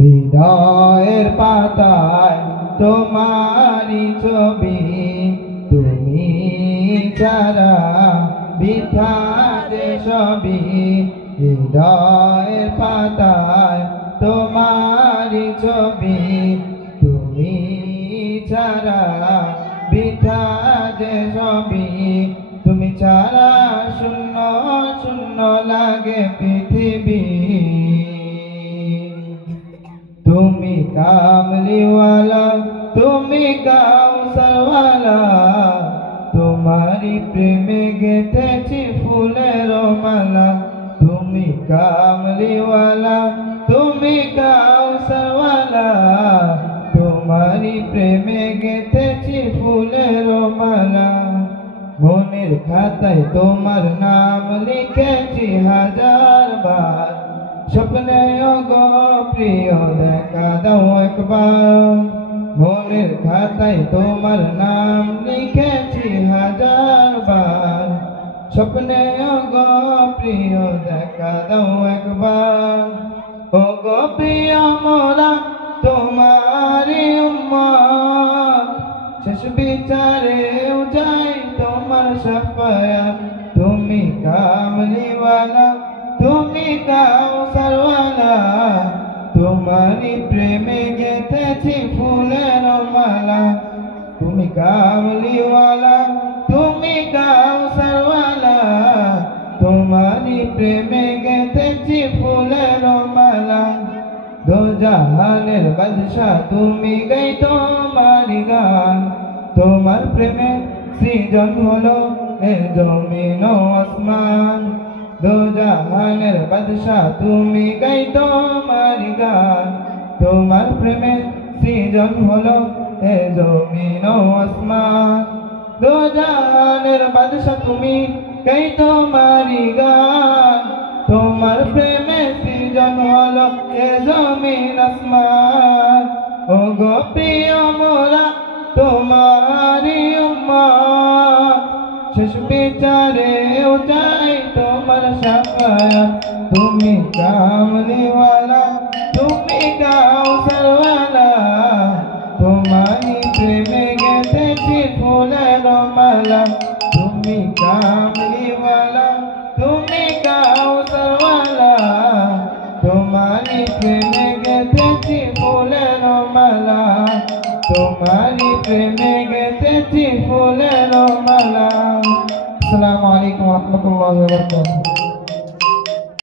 হৃদয়ের পাতায় তোমারি ছবি, তুমি ছাড়া বৃথা যে সবই। হৃদয়ের পাতায় তোমারি ছবি, তুমি ছাড়া বৃথা যে সবই। তুমি ছাড়া শূন্য শূন্য লাগে পৃথিবী। তুমি কামলিওয়ালা, তুমি কাউসারওয়ালা, তোমারি প্রেমে গেঁথেছি ফুলের মালা। তুমি কামলিওয়ালা, তুমি কাউসারওয়ালা, তোমারি প্রেমে গেঁথেছি ফুলের মালা। মনের খাতায় তোমার নাম লিখেছি হাজার বার, স্বপ্নে গো প্রিয় দেখা দাও একবার। মনের খাতায় তোমার নাম লিখেছি হাজার বার, স্বপ্নে গো প্রিয় দেখা দাও একবার। ও গো প্রিয় মোরা তোমারি উম্মত, শেষ বিচারেও যাই তোমার শাফায়াত। তুমি কামলিওয়ালা, তুমি কাউসারওয়ালা, তোমারি প্রেমে গেঁথেছি ফুলের মালা। তুমি কামলিওয়ালা, তুমি কাউসারওয়ালা, তোমারি প্রেমে গেঁথেছি ফুলের মালা। দো জাহানের বাদশা তুমি গাই তোমারি গান, তোমার প্রেমে সৃজন হলো এ জমিন ও আসমান। দো জাহানের বাদশা তুমি গাই তোমারি গান, তোমার প্রেমে সৃজন হলো এ জমিন ও আসমান। দো জাহানের বাদশা তুমি গাই তোমারি গান, তোমার প্রেমে সৃজন হলো এ জমিন আসমান। ও গো প্রিয় মোরা তোমারি উম্মত, শেষ বিচারেও যাই তোমার শাফায়াত। তুমি কামলিওয়ালা, তুমি কাউসারওয়ালা, তোমারি প্রেমে গেঁথেছি ফুলের মালা। তুমি কামলিওয়ালা, তুমি কাউসারওয়ালা, তোমারি প্রেমে গেঁথেছি ফুলের মালা। তোমারি প্রেমে গেঁথেছি ফুলের মালা। আসসালামু আলাইকুম ওয়া রাহমাতুল্লাহি ওয়া বারাকাতুহু।